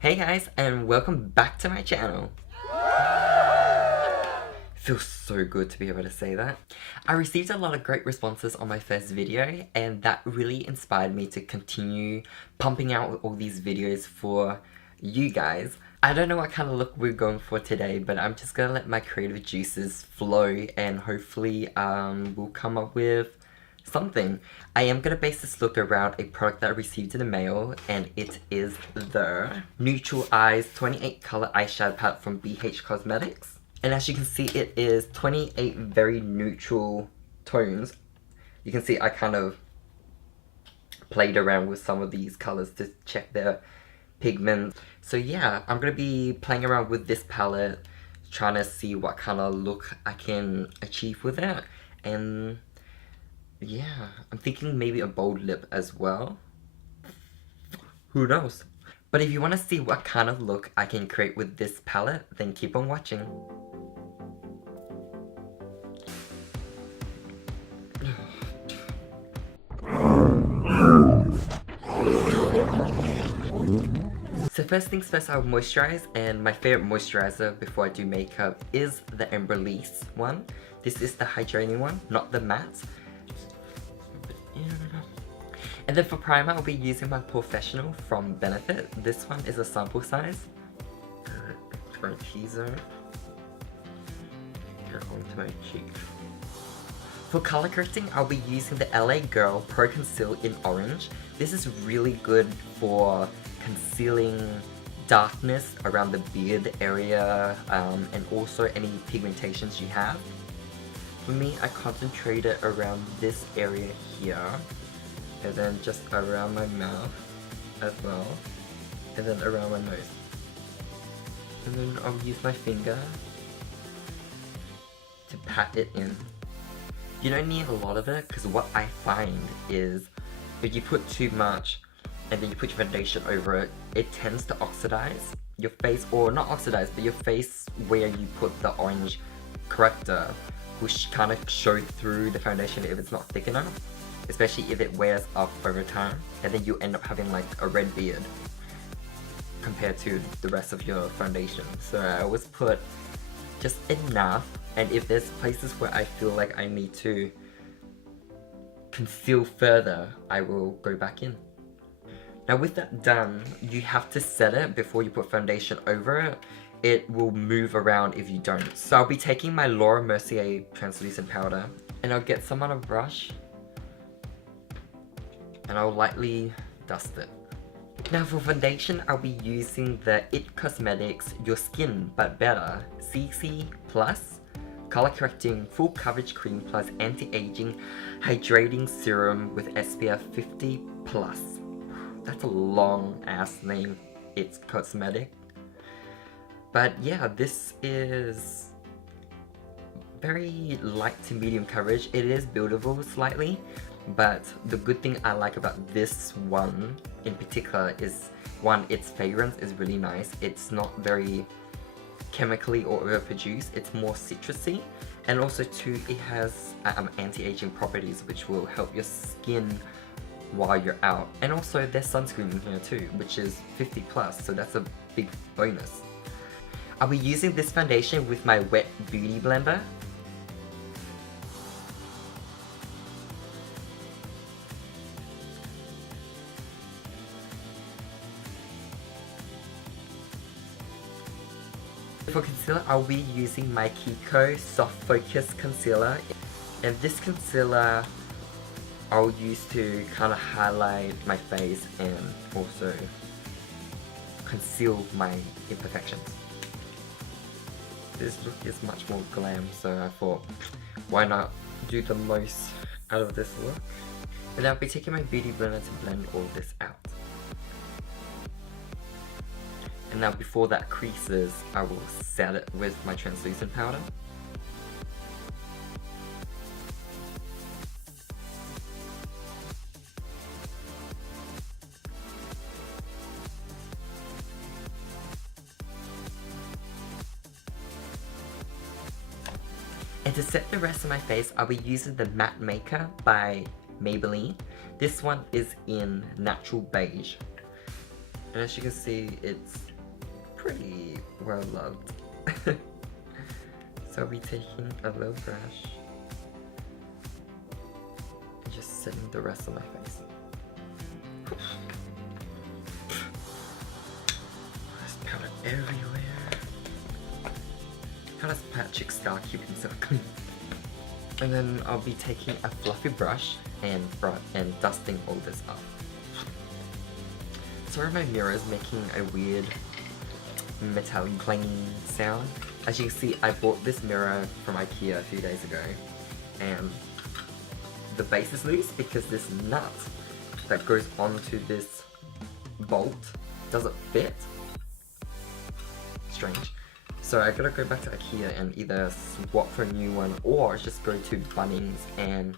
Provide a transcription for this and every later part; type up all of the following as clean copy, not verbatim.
Hey guys, and welcome back to my channel. Feels so good to be able to say that. I received a lot of great responses on my first video, and that really inspired me to continue pumping out all these videos for you guys. I don't know what kind of look we're going for today, but I'm just gonna let my creative juices flow and hopefully we'll come up with something. I am going to base this look around a product that I received in the mail, and it is the Neutral Eyes 28 color eyeshadow palette from BH Cosmetics. And as you can see, it is 28 very neutral tones. You can see I kind of played around with some of these colors to check their pigment. So yeah, I'm going to be playing around with this palette, trying to see what kind of look I can achieve with it. And yeah, I'm thinking maybe a bold lip as well. Who knows? But if you want to see what kind of look I can create with this palette, then keep on watching. So first things first, I'll moisturize, and my favorite moisturizer before I do makeup is the Release one. This is the hydrating one, not the matte. And then for primer, I'll be using my Professional from Benefit. This one is a sample size. For a teaser. Here onto my cheek. For color correcting, I'll be using the LA Girl Pro Conceal in Orange. This is really good for concealing darkness around the beard area and also any pigmentations you have. For me, I concentrated around this area here, and then just around my mouth as well, and then around my nose. And then I'll use my finger to pat it in. You don't need a lot of it, because what I find is if you put too much and then you put your foundation over it, it tends to oxidize your face, or not oxidize, but your face where you put the orange corrector will kind of show through the foundation if it's not thick enough, especially if it wears off over time, and then you end up having like a red beard compared to the rest of your foundation. So I always put just enough, and if there's places where I feel like I need to conceal further, I will go back in. Now with that done, you have to set it before you put foundation over it. It will move around if you don't. So I'll be taking my Laura Mercier translucent powder, and I'll get some on a brush, and I'll lightly dust it. Now for foundation, I'll be using the IT Cosmetics Your Skin But Better CC Plus Color Correcting Full Coverage Cream Plus Anti-Aging Hydrating Serum with SPF 50 Plus. That's a long ass name, IT Cosmetic. But yeah, this is very light to medium coverage. It is buildable slightly, but the good thing I like about this one in particular is, one, its fragrance is really nice. It's not very chemically or overproduced, it's more citrusy. And also two, it has anti-aging properties which will help your skin while you're out. And also there's sunscreen in here too, which is 50 plus, so that's a big bonus. I'll be using this foundation with my wet beauty blender. For concealer, I'll be using my Kiko Soft Focus Concealer. And this concealer I'll use to kind of highlight my face and also conceal my imperfections. This look is much more glam, so I thought, why not do the most out of this look? And I'll be taking my beauty blender to blend all this out. And now before that creases, I will set it with my translucent powder. And to set the rest of my face, I'll be using the Matte Maker by Maybelline. This one is in Natural Beige. And as you can see, it's pretty well loved. So I'll be taking a little brush and just setting the rest on my face. There's powder everywhere. How does Patrick Star keep himself clean? And then I'll be taking a fluffy brush and dusting all this up. Sorry, my mirror is making a weird metallic clanging sound. As you can see, I bought this mirror from Ikea a few days ago, and the base is loose because this nut that goes onto this bolt doesn't fit. Strange. So I gotta go back to Ikea and either swap for a new one or just go to Bunnings,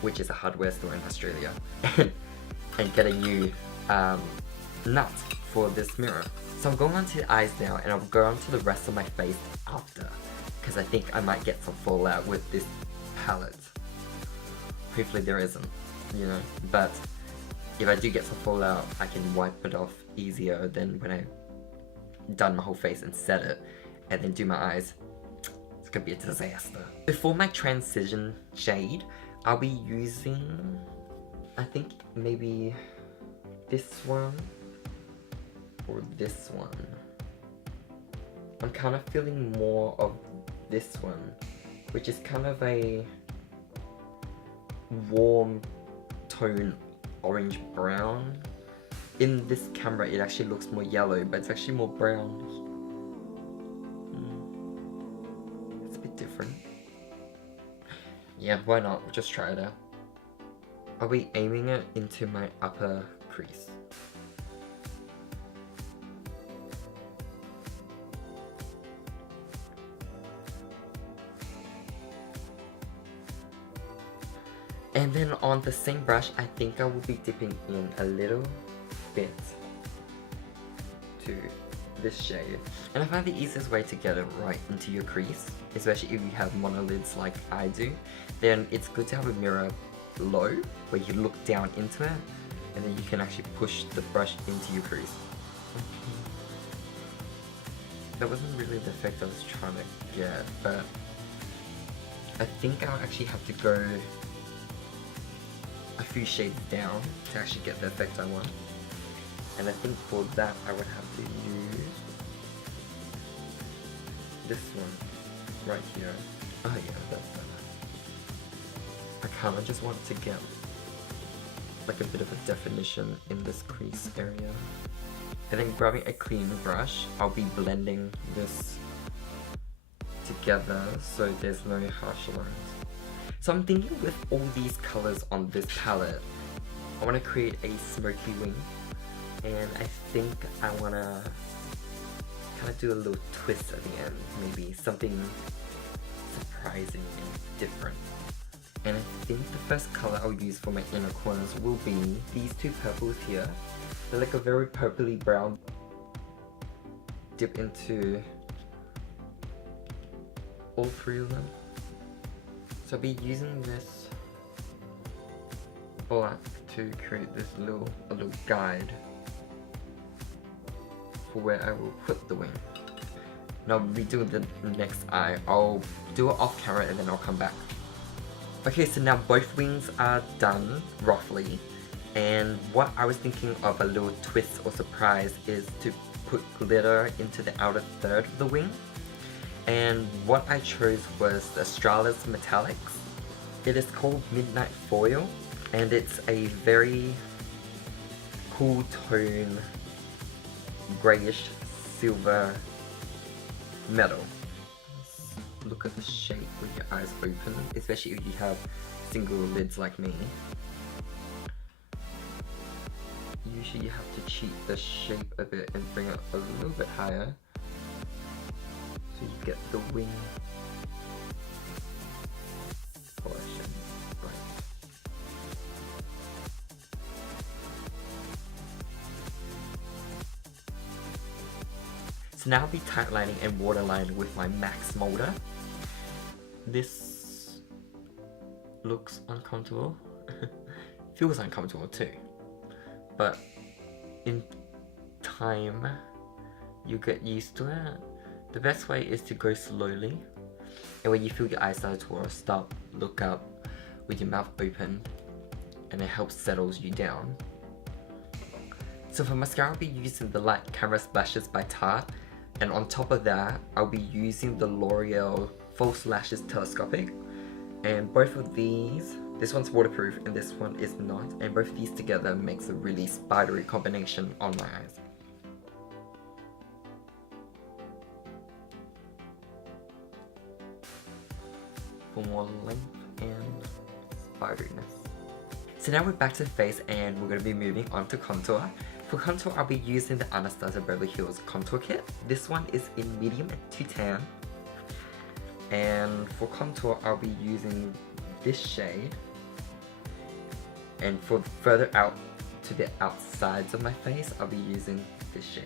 which is a hardware store in Australia, and get a new nut for this mirror. So I'm going on to the eyes now, and I'll go on to the rest of my face after, because I think I might get some fallout with this palette. Hopefully there isn't, you know, but if I do get some fallout, I can wipe it off easier than when I've done my whole face and set it, and then do my eyes. It's gonna be a disaster. Before my transition shade, I'll be using, I think maybe this one or this one. I'm kind of feeling more of this one, which is kind of a warm tone orange brown. In this camera it actually looks more yellow, but it's actually more brown. It's a bit different. Yeah, why not? Just try it out. I'll be aiming it into my upper crease. And then on the same brush, I think I will be dipping in a little bit to this shade. And I find the easiest way to get it right into your crease, especially if you have monolids like I do, then it's good to have a mirror low where you look down into it, and then you can actually push the brush into your crease. That wasn't really the effect I was trying to get, but I think I'll actually have to go a few shades down to actually get the effect I want. And I think for that I would have to use this one right here. Oh yeah, that's better. I kind of just want to get like a bit of a definition in this crease area. And then grabbing a clean brush, I'll be blending this together so there's no harsh lines. So I'm thinking with all these colors on this palette, I want to create a smoky wing, and I think I want to kind of do a little twist at the end, maybe something surprising and different. And I think the first color I'll use for my inner corners will be these two purples here. They're like a very purpley brown. Dip into all three of them. So I'll be using this black to create this little guide for where I will put the wing. And I'll be doing the next eye. I'll do it off camera and then I'll come back. Okay, so now both wings are done, roughly. And what I was thinking of a little twist or surprise is to put glitter into the outer third of the wing. And what I chose was the Australis Metallics. It is called Midnight Foil, and it's a very cool tone, greyish silver metal. Look at the shape with your eyes open, especially if you have single lids like me. Usually you have to cheat the shape a bit and bring it a little bit higher, so you get the wing portion right. So now I'll be tightlining and waterlining with my Max Molder. This looks uncomfortable. Feels uncomfortable too, but in time you get used to it. The best way is to go slowly, and when you feel your eyes start to twirl, stop, look up with your mouth open, and it helps settles you down. So for mascara, I'll be using the Light Camera Splashes by Tarte, and on top of that I'll be using the L'Oreal False Lashes Telescopic, and both of these, this one's waterproof and this one is not, and both of these together makes a really spidery combination on my eyes. For more length and spideriness. So now we're back to the face and we're going to be moving on to contour. For contour, I'll be using the Anastasia Beverly Hills Contour Kit. This one is in medium to tan. And for contour, I'll be using this shade. And for further out to the outsides of my face, I'll be using this shade.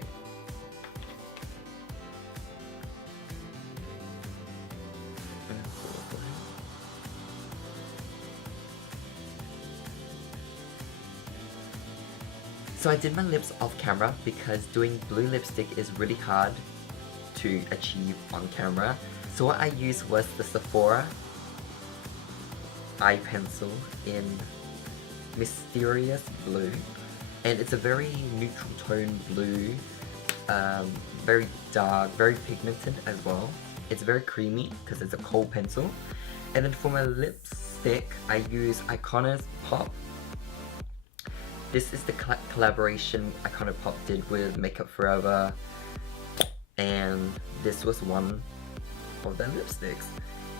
So I did my lips off camera because doing blue lipstick is really hard to achieve on camera. So what I used was the Sephora eye pencil in Mysterious Blue, and it's a very neutral tone blue, very dark, very pigmented as well. It's very creamy because it's a kohl pencil. And then for my lipstick, I use Icona Pop. This is the collaboration Icona Pop did with Makeup Forever, and this was one of their lipsticks.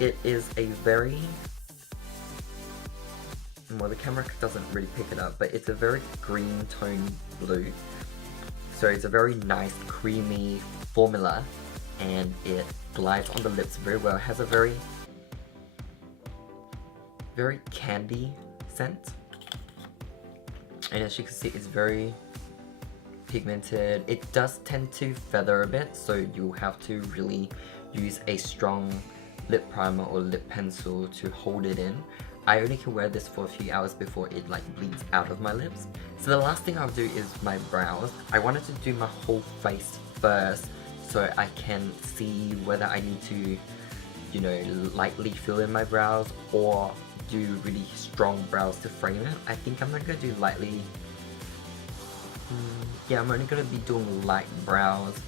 It is a very, well, the camera doesn't really pick it up, but it's a very green tone blue. So it's a very nice creamy formula, and it glides on the lips very well. It has a very candy scent. And as you can see, it's very pigmented. It does tend to feather a bit, so you'll have to really use a strong lip primer or lip pencil to hold it in. I only can wear this for a few hours before it like bleeds out of my lips. So the last thing I'll do is my brows. I wanted to do my whole face first so I can see whether I need to, you know, lightly fill in my brows or do really strong brows to frame it. I think I'm only going to do lightly, yeah, I'm only going to be doing light brows,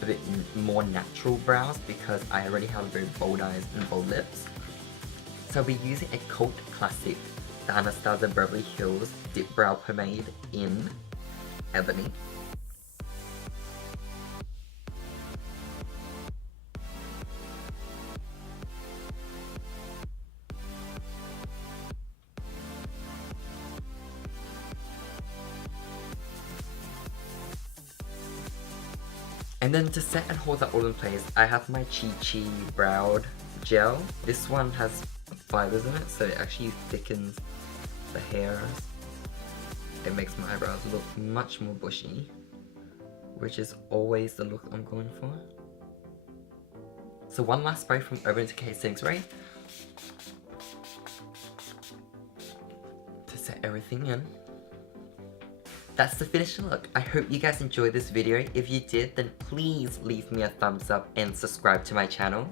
a bit more natural brows, because I already have very bold eyes and bold lips. So I'll be using a cult classic, the Anastasia Beverly Hills Dip Brow Pomade in Ebony. And then to set and hold that all in place, I have my Chi Chi Brow Gel. This one has fibers in it, so it actually thickens the hairs. It makes my eyebrows look much more bushy, which is always the look I'm going for. So one last spray from Urban Decay Setting Spray to set everything in. That's the finished look. I hope you guys enjoyed this video. If you did, then please leave me a thumbs up and subscribe to my channel.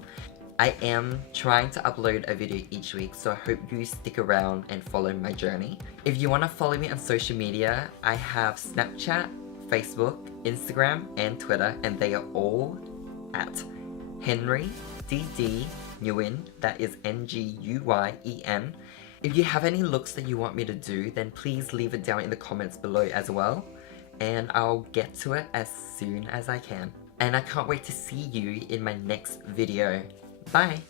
I am trying to upload a video each week, so I hope you stick around and follow my journey. If you want to follow me on social media, I have Snapchat, Facebook, Instagram, and Twitter, and they are all at henryddnguyen, that is Nguyen. If you have any looks that you want me to do, then please leave it down in the comments below as well, and I'll get to it as soon as I can. And I can't wait to see you in my next video. Bye!